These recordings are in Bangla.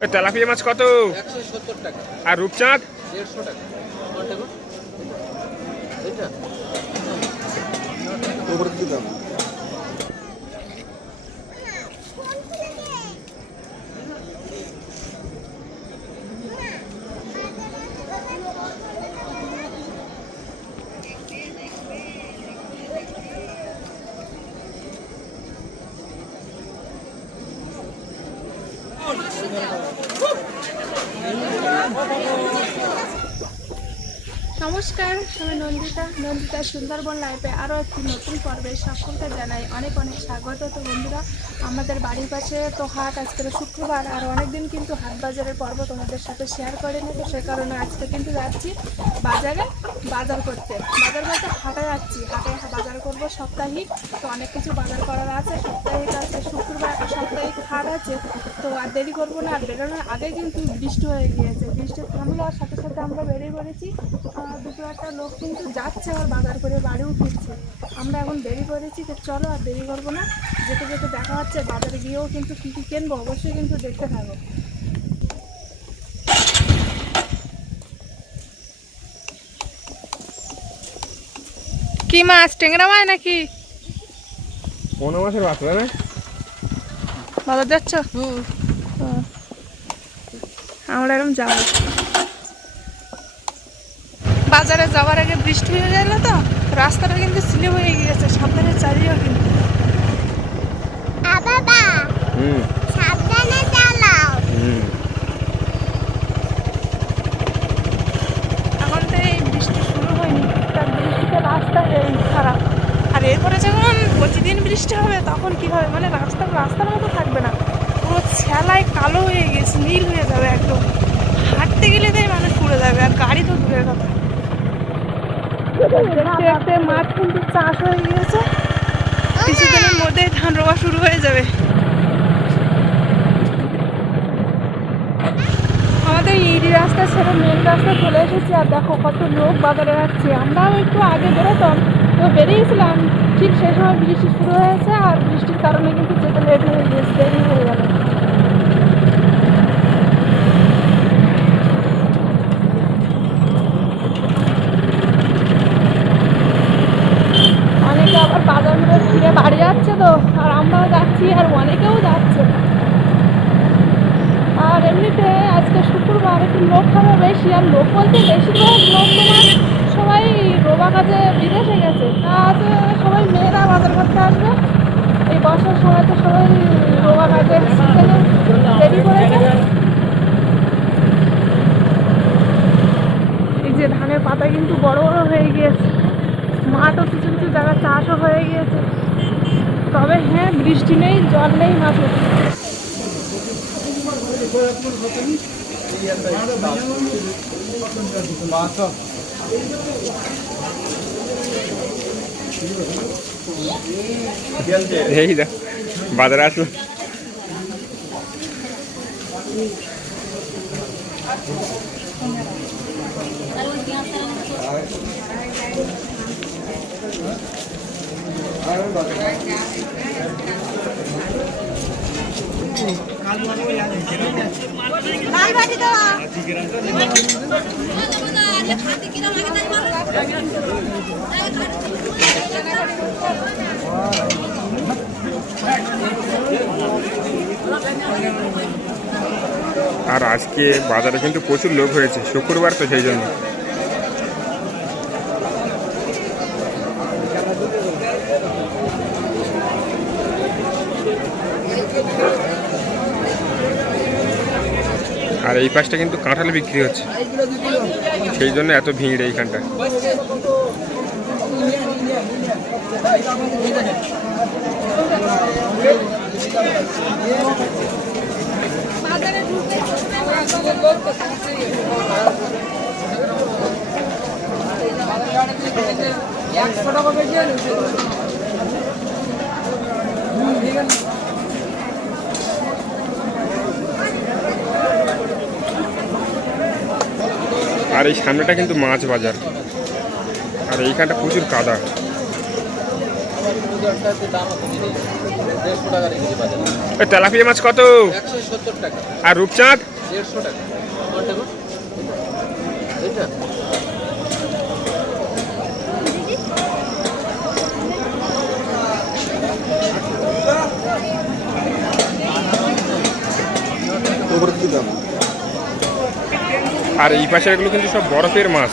তেলাপিয়া মাছ কত? 170 টাকা। আর রূপচাঁদ 150 টাকা। নমস্কার, আমি নন্দিতা সুন্দরবন লাইফে আরও একটি নতুন পর্বে সকলকে জানাই অনেক অনেক স্বাগত। তো বন্ধুরা, আমাদের বাড়ির পাশে তো হাট, আজকে শুক্রবার, আর অনেকদিন কিন্তু হাট বাজারের পর্ব তোমাদের সাথে শেয়ার করিনি। তো সে কারণে আজকে কিন্তু যাচ্ছি বাজারে বাজার করতে। বাজার বলতে হাটে যাচ্ছি, হাটে বাজার করব সাপ্তাহিক। তো অনেক কিছু বাজার করার আছে, সাপ্তাহিক আছে, শুক্রবার সাপ্তাহিক হাট আছে। তো আর দেরি করবো না, আর বেরোনোর আগে কিন্তু বৃষ্টি হয়ে গিয়েছে। বৃষ্টি থামলোর সাথে সাথে আমরা বেরিয়ে পড়েছি। দুটো একটা লোক কিন্তু যাচ্ছে আর বাজার করে বাড়িও ফিরছে। আমরা এখন দেরি করেছি, তো চলো আর দেরি করবো না, যেতে যেতে দেখা হচ্ছে। বাজারে গিয়েও কিন্তু কী কী কিনবো অবশ্যই কিন্তু দেখতে থাকো। কি মাছ? ট্যাংরা মাছ নাকি? কোন মাছের মাছ না? বাজার যাচ্ছ? আমরা এরকম যাবো। বাজারে যাওয়ার আগে বৃষ্টি হয়ে গেল, তো রাস্তাটা কিন্তু স্লিপ হয়ে গিয়েছে, সাবধানে চালিয়েও কিন্তু। সাবধানে চালাও। এখন তো এই বৃষ্টি শুরু হয়নি, তার বৃষ্টিতে রাস্তা এই খারাপ। আর এরপরে যখন প্রতিদিন বৃষ্টি হবে তখন কি হবে, মানে রাস্তার মতো থাকবে না, পুরো ছেলায় কালো হয়ে গেছে, নীল হয়ে যাবে একদম। হাঁটতে গেলে তাই মানুষ পুড়ে যাবে, আর গাড়ি তো দূরের কথা। দেখতে দেখতে মাঠ কিন্তু চাষ হয়ে গিয়েছে, কিছুদিনের মধ্যেই ধান রোয়া শুরু হয়ে যাবে। আমাদের ইডি রাস্তা ছেড়ে মেন রাস্তা চলে এসেছি, আর দেখো কত লোক বাজারে যাচ্ছে। আমরাও একটু আগে বেরোতাম, তো বেরিয়েছিলাম, ঠিক সেই সময় বৃষ্টি শুরু হয়েছে, আর বৃষ্টির কারণে কিন্তু যেতে লেট হয়ে গিয়েছে, দেরি হয়ে গেল। অনেকে আবার বাজার করে ফিরে বাড়ি যাচ্ছে, তো আর আমরাও যাচ্ছি, আর অনেকেও যাচ্ছে। আর এমনিতে আজকে শুক্রবার, একটু লোক হবে বেশি। আর লোক বলতে বেশিরভাগ লোক তোমার সবাই রোবা কাজে বিদেশে গেছে, আজ সবাই মেয়েরা বাজার করতে আসবে। এই বর্ষার সময় তো সবাই রোবা কাজে রেডি করেছে। এই যে ধানের পাতা কিন্তু বড় বড় হয়ে গিয়েছে, মাঠও কিছু কিছু জায়গা চাষও হয়ে গিয়েছে। তবে হ্যাঁ, বৃষ্টি নেই, জল নেই মাঠে। এই দেখ বাজারে আসলো। আর আজকে বাজারে কিন্তু প্রচুর লোক হয়েছে, শুক্রবার তো সেই জন্য। আর এই পাশটা কিন্তু কাঁঠাল বিক্রি হচ্ছে, সেই জন্য এত ভিড় এইখানটা। আর এই সামনেটা কিন্তু মাছ বাজার, আর এইখানটা প্রচুর কাদা। 150 টাকা রেখেছি বাজারে। এই তেলাপিয়া মাছ কত? 170 টাকা। আর রূপচাঁদ? 150 টাকা। কোনটা গো? এটা? আর এই পাশের এগুলো কিন্তু সব বরফের মাছ,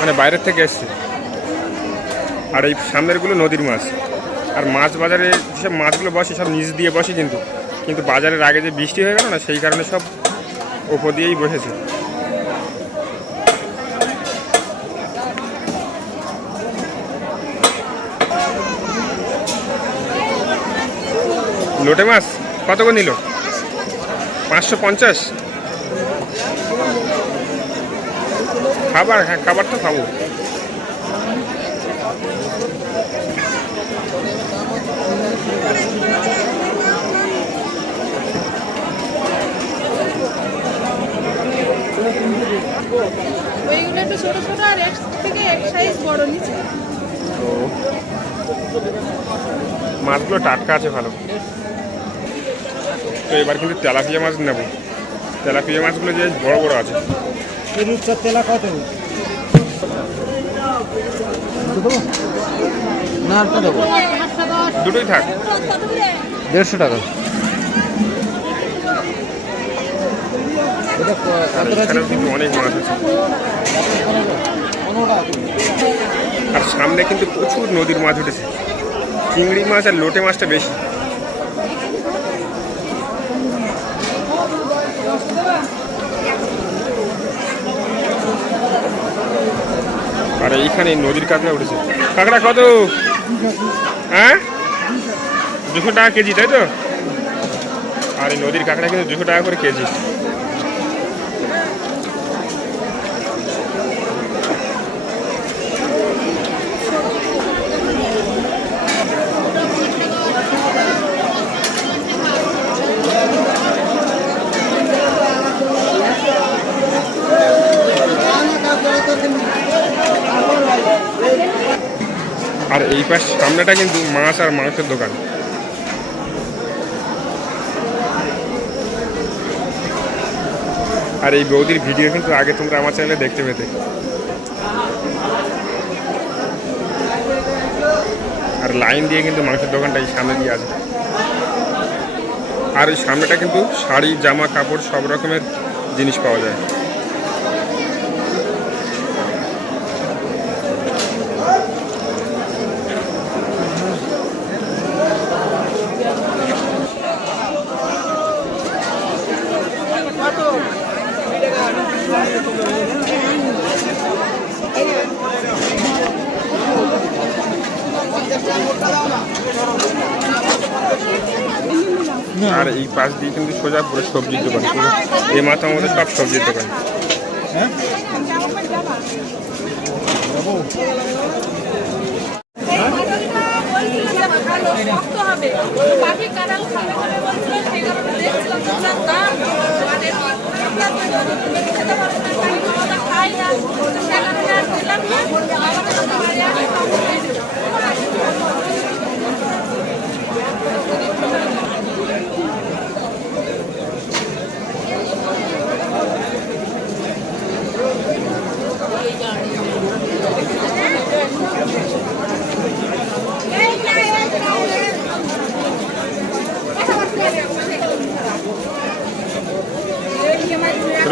মানে বাইরের থেকে এসছে। আর এই সামনেরগুলো নদীর মাছ। আর মাছ বাজারে যেসব মাছগুলো বসে সব নিচ দিয়ে বসে, কিন্তু কিন্তু বাজারের আগে যে বৃষ্টি হয়ে গেল না, সেই কারণে সব ওপর দিয়েই বসেছে। লোটে মাছ কত করে নিল? 550। খাবার, হ্যাঁ খাবার তো খাবো। ওইগুলো একটু ছোট ছোট আর এক থেকে এক সাইজ বড় নিচে। তো মাছগুলো টাটকা আছে ভালো। তো এবার কিন্তু তেলাপিয়া মাছ নেব। তেলাপিয়া মাছগুলো যে বড় বড় আছে। তেলা কত? না আটটা দেবো। দুটোই থাক। 150 টাকা। এটা এখানেও কিন্তু অনেক মাছ আছে। আর সামনে কিন্তু প্রচুর নদীর মাছ উঠেছে। চিংড়ি মাছ আর লোটে মাছটা বেশি। আর এইখানে নদীর কাঁকড়া উঠেছে। কাঁকড়া কত? হ্যাঁ, 200 টাকা কেজি, তাই তো? আর এই নদীর কাঁকড়া কিন্তু 200 টাকা করে কেজি। আর এই পাশ সামনেটা কিন্তু মাছ আর মাংসের দোকান। আর এই বৌদির ভিডিও কিন্তু আগে তোমরা আমার চ্যানেলে দেখতে পেতে। আর লাইন দিয়ে কিন্তু মাংসের দোকানটা এই সামনে দিয়ে আছে। আর এই সামনেটা কিন্তু শাড়ি, জামা কাপড় সব রকমের জিনিস পাওয়া যায়। আর এই পাশ দিয়ে কিন্তু সোজা পুরো সবজির দোকান। এই মাথার মধ্যে সব সবজির দোকান।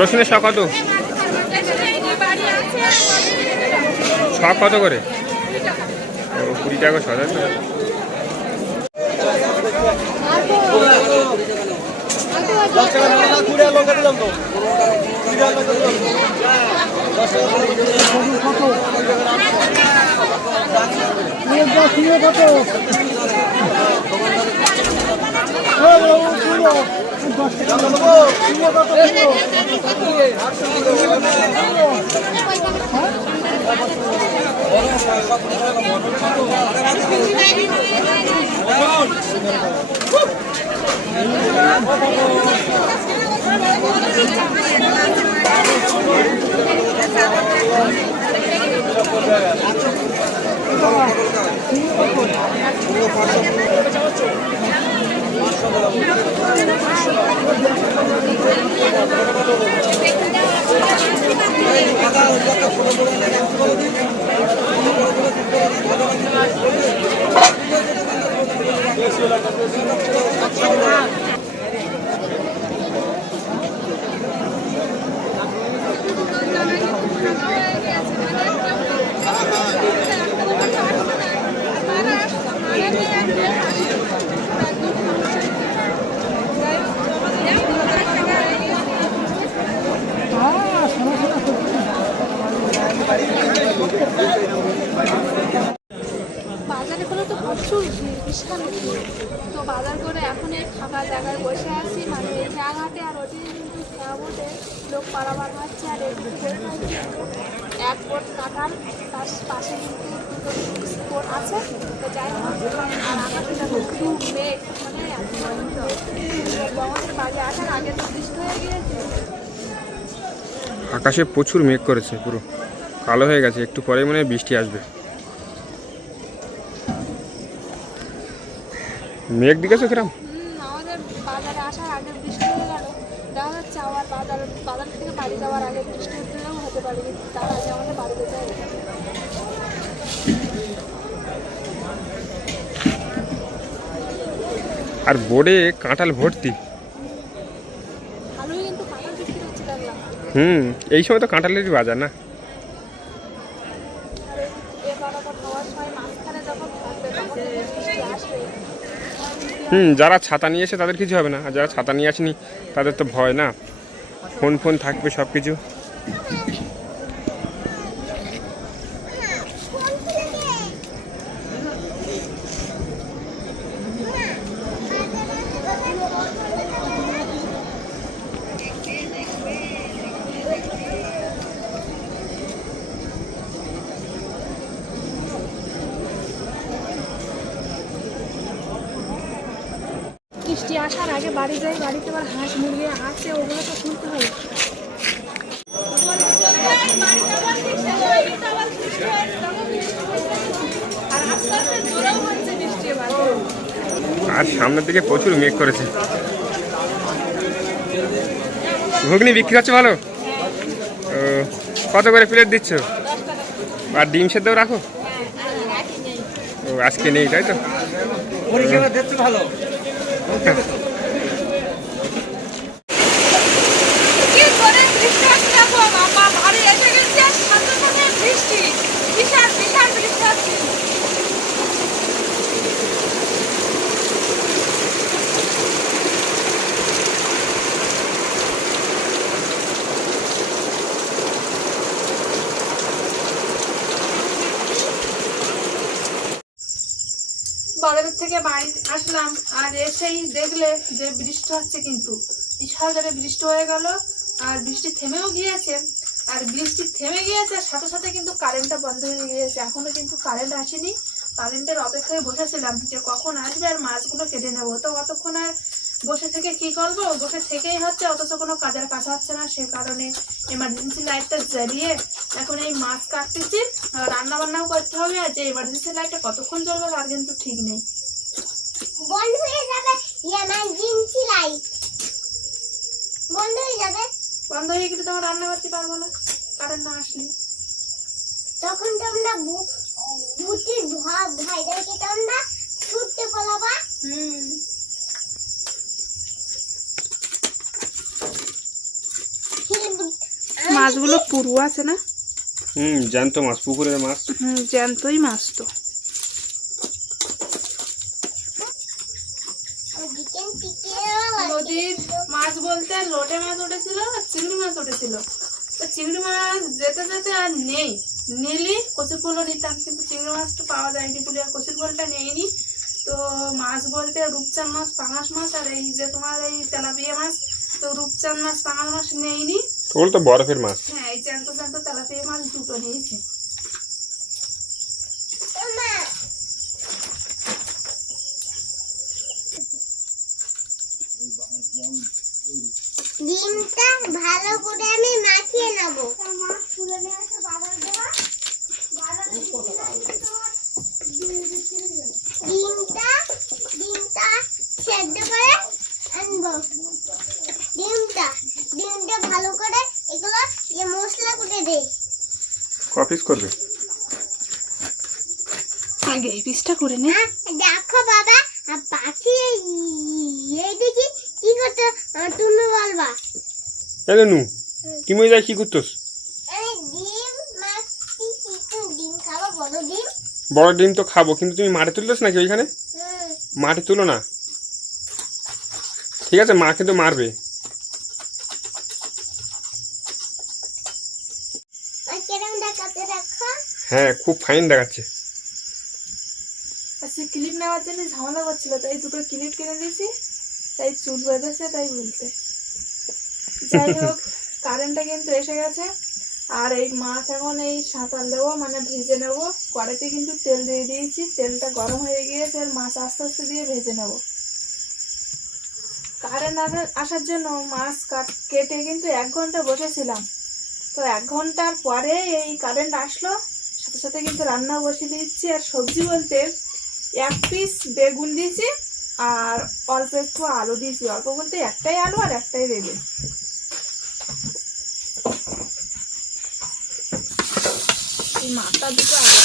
রসুনের শ কত? শ কত করে? 20 টাকা শ। বাজারে করে তো প্রচুর ভিড়, বিশাল ভিড়। তো বাজার করে এখন এই ফাঁকা জায়গায় বসে আছি, মানে এই জায়গাতে আর ওদিকে কিন্তু খেয়াবোটে লোক পারাবার হচ্ছে। আর এদিকে এক বোট কাটার তার পাশে কিন্তু দুটো বোট আছে। তো যাই হোক, আর আকাশে দেখো খুব মেঘ, মানে আমাদের বাড়ি আসার আগে তো বৃষ্টি হয়ে গিয়েছে। আকাশে প্রচুর মেঘ করেছে, পুরো কালো হয়ে গেছে, একটু পরে মনে হয় বৃষ্টি আসবে। মেঘ দিকেছো কিরম? আমাদের বাজারে আসার আগে বৃষ্টি হয়ে গেল, দেখা যাচ্ছে আবার বাজার থেকে বাড়ি যাওয়ার আগে বৃষ্টি হতে পারে, তার আগে আমাদের বাড়িতে যাই। আর বোর্ডে কাঁঠাল ভর্তি। ভালোই কিন্তু কাঁঠাল বিক্রি হচ্ছে দেখলাম। এই সময় তো কাঁঠালেরই বাজার না। আর এ বারাবার হওয়ার সময় মাঝখানে যখন থাকবে তখন যদি বৃষ্টি আসবে। যারা ছাতা নিয়ে এসে তাদের কিছু হবে না, আর যারা ছাতা নিয়ে আসেনি তাদের তো ভয় না, ফোন থাকবে সব কিছু। বৃষ্টি আসার আগে বাড়ি যাই, বাড়িতে আবার হাঁস মুরগি আছে, ওগুলো তো শুনতে হবে। আর আস্তে আস্তে জোরেও হচ্ছে বৃষ্টি এবার। আর সামনের দিকে প্রচুর মেঘ করেছে। ঘুগনি বিক্রি হচ্ছে ভালো? ও, কত করে প্লেট দিচ্ছ? আর ডিম সেদ্ধও রাখো? ও, আজকে নেই তাই তো? পরিষেবা দিচ্ছে ভালো। কি করে বৃষ্টি হচ্ছে দেখো, বাবা বাড়ি এসে গেছি আর সাথে সাথে বৃষ্টি, বিশাল বিশাল বৃষ্টি হচ্ছে। বাজারের থেকে বাড়ি আসলাম আর এসেই দেখলে যে বৃষ্টি হচ্ছে, কিন্তু বিশাল জোরে বৃষ্টি হয়ে গেল। আর বৃষ্টি থেমেও গিয়েছে, আর বৃষ্টি থেমে গিয়েছে সাথে সাথে কিন্তু কারেন্টটা বন্ধ হয়ে গিয়েছে। এখনো কিন্তু কারেন্ট আসেনি, কারেন্টের অপেক্ষায় বসেছিলাম যে কখন আসবে আর মাছগুলো কেটে নেবো। তো অতক্ষণ আর বসে থেকে কি করবো, বসে থেকেই হচ্ছে, অথচ কোনো কাজের কাজ হচ্ছে না। সে কারণে এমার্জেন্সি লাইটটা জ্বালিয়ে এখন এই মাছ কাটতেছি, রান্না বান্নাও করতে হবে। আর যে এমার্জেন্সি লাইটটা কতক্ষণ জ্বলবে তার কিন্তু ঠিক নেই। বন্ধ হয়ে যাবে, এমার্জেন্সি লাইট বন্ধ হয়ে যাবে। বন্ধ হয়ে গেলে তখন রান্না করতে পারবো না, কারেন্ট না আসলে। তখন তোমরা ভূতের ভাইদেরকে তোমরা ছুটতে পালাবা। মাছগুলো পুরু আছে না? জ্যান্ত মাছ, পুকুরের মাছ। জ্যান্তই মাছ তো। নদীর মাছ বলতে লোটে মাছ উঠেছিল আর চিংড়ি মাছ উঠেছিল। তো চিংড়ি মাছ যেতে যেতে আর নেই, নিলি কচুর ফুলও নিতাম, কিন্তু চিংড়ি মাছটা পাওয়া যায়নি বলে আর কচুর ফুলটা নেইনি। তো মাছ বলতে রূপচাঁদ মাছ, পাঙাশ মাছ, আর এই যে তোমার এই তেলাপিয়া মাছ। তো রূপচাঁদ মাছ, পাঙাশ মাছ নেইনি। ওগুলো তো বরফের মাছ। হ্যাঁ, এই জ্যান্ত জ্যান্ত তেলাপিয়া মাছ দুটো নিয়েছি। ডিমটা ভালো করে আমি মাখিয়ে নেবো। ডিমটা সেদ্ধ করে আনবো। ডিমটা ভালো করে এগুলো মশলা কুটে দেই। কপিস করবে আগে এই পিসটা করে নে। দেখো বাবা, আর পাখি এই দেখি কি করতে তুমি বলবা। এলে নু কি মনে যায় কি করতোস? আমি ডিম মাছি চিকেন ডিম খাবো, বড় ডিম। বড় ডিম তো খাবো, কিন্তু তুমি মাঠে তুলতেছ নাকি ওইখানে? হুম। মাঠে তুলো না, ঠিক আছে? মা কিন্তু মারবে। আর কেরম দেখাতে দেখো। হ্যাঁ, খুব ফাইন দেখাচ্ছে। আজকে ক্লিপ নেওয়ার জন্য ঝামেলা করছিল, তাই দুটো ক্লিপ কিনে দিয়েছি, তাই চুল বেঁধেছে, তাই বলতে। যাই হোক, কারেন্টটা কিন্তু এসে গেছে। আর এই মাছ এখন এই সাঁতার দেবো, মানে ভেজে নেবো। কড়াইতে কিন্তু তেল দিয়ে দিয়েছি, তেলটা গরম হয়ে গিয়েছে, আর মাছ আস্তে আস্তে দিয়ে ভেজে নেবো। কারেন্ট আসার জন্য মাছ কেটে কিন্তু 1 ঘন্টা বসেছিলাম। তো 1 ঘন্টার পরে এই কারেন্ট আসলো, সাথে সাথে কিন্তু রান্না বসিয়ে দিচ্ছি। আর সবজি বলতে 1 পিস বেগুন দিয়েছি আর অল্প একটু আলু দিয়েছি। অল্প বলতে একটাই আলু আর একটাই বেগুন। এই মাথা দুটো আলু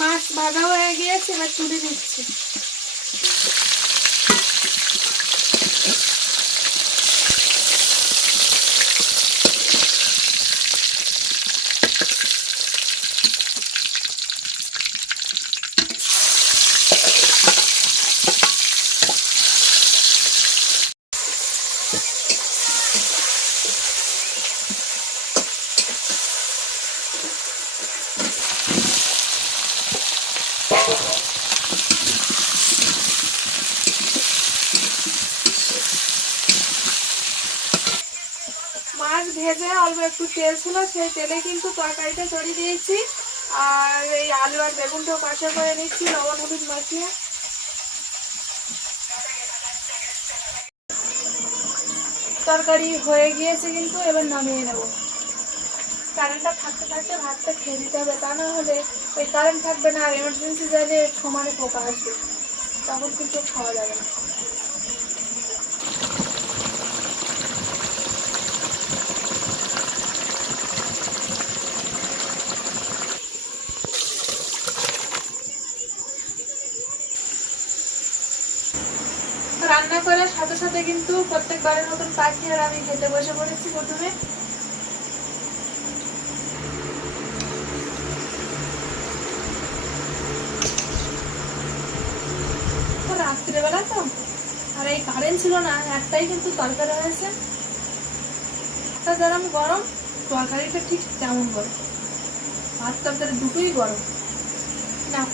মাছ ভাজা হয়ে গিয়েছে, এবার তুলে দিচ্ছি। মাছ ভেজে অল্প একটু তেল ছিল, সেই তেলে কিন্তু তরকারিটা ছড়িয়ে দিয়েছি। আর এই আলু আর বেগুনটাও কষা করে নিচ্ছি লবণ হলুদ মাখিয়ে। তরকারি হয়ে গিয়েছে কিন্তু, এবার নামিয়ে নেব। কারেন্টটা থাকতে থাকতে ভাতটা খেয়ে দিতে হবে, তা না হলে ওই কারেন্ট থাকবে না, আর এমার্জেন্সি যাইলে সমানে পোকা আসবে, তখন কিন্তু খাওয়া যাবে না। রান্না করার সাথে সাথে কিন্তু প্রত্যেকবারের মতন পাখি আর আমি খেতে বসে পড়েছি। প্রথমে রাত্রিবেলা তো, আর এই কারেন্ট ছিল না, একটাই কিন্তু তরকারি হয়েছে। যেরকম গরম, তরকারিটা ঠিক তেমন গরম। ভাত তরকারি দুটোই গরম না।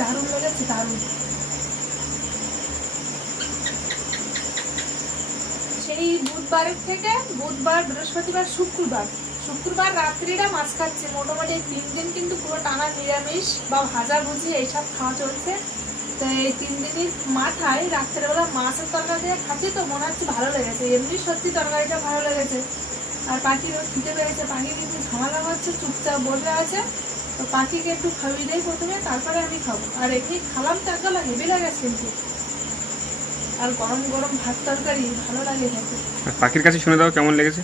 দারুণ লেগেছে, দারুণ। সেই বুধবারের থেকে বুধবার, বৃহস্পতিবার, শুক্রবার রাত্রিটা মাছ খাচ্ছি। মোটামুটি 3 দিন কিন্তু পুরো টানা নিরামিষ বা ভাজা ভুজি এইসব খাওয়া চলছে। তো এই 3 দিনের মাথায় রাত্রেবেলা মাছের তরকারি দিয়ে খাচ্ছি, তো মনে হচ্ছে ভালো লেগেছে। এমনি সত্যি তরকারিটা ভালো লেগেছে। আর পাখিরও খেতে পেরেছে। পাখি কিন্তু ঝামেলা হচ্ছে, চুপচাপ বসে আছে। তো পাখিকে একটু খাইয়ে দেয় প্রথমে, তারপরে আমি খাবো। আর এখানে খালাম তো একবেলা হেভি লাগেছে কিন্তু। আর গরম গরম ভাত তরকারি ভালো লাগে খেতে। পাখির কাছে শুনে দাও কেমন লেগেছে।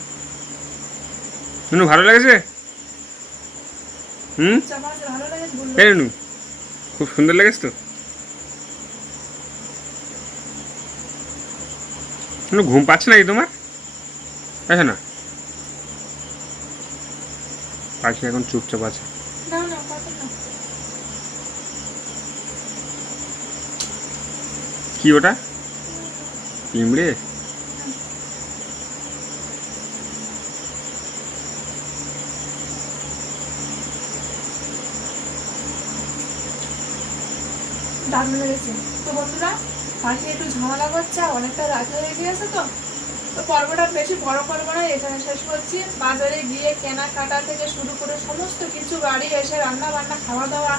নুনু ভালো লেগেছে? চামাচ ভালো লাগে বললো। এই নুনু খুব সুন্দর লেগেছে তো। নুনু ঘুম পাচ্ছে নাকি তোমার? আছে না, পাখি এখন চুপচাপ আছে। না না পাবে না। কি ওটা? পিঁমড়ে? দারুণ লেগেছে। তো বন্ধুরা, পাখি একটু ঝামেলা করছে, আর অনেকটা রাত হয়ে গিয়েছে। তো তো পর্বটা বেশি বড় করবো না, এখানে শেষ করছি। বাজারে গিয়ে কেনাকাটা থেকে শুরু করে সমস্ত কিছু, বাড়ি এসে রান্না বান্না, খাওয়া দাওয়া,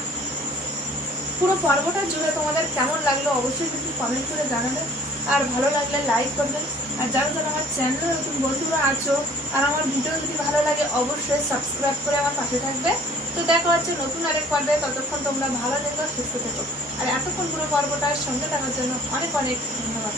পুরো পর্বটা জুড়ে তোমাদের কেমন লাগলো অবশ্যই কিন্তু কমেন্ট করে জানাবেন। আর ভালো লাগলে লাইক করবেন। আর যারা যারা আমার চ্যানেলে নতুন বন্ধুরা আছো আর আমার ভিডিও যদি ভালো লাগে অবশ্যই সাবস্ক্রাইব করে আমার পাশে থাকবে। তো দেখা হচ্ছে নতুন আরেক পর্বে। ততক্ষণ তোমরা ভালো থেকো, সুস্থ থেকো। আর এতক্ষণ পুরো পর্বটার সঙ্গে থাকার জন্য অনেক অনেক ধন্যবাদ।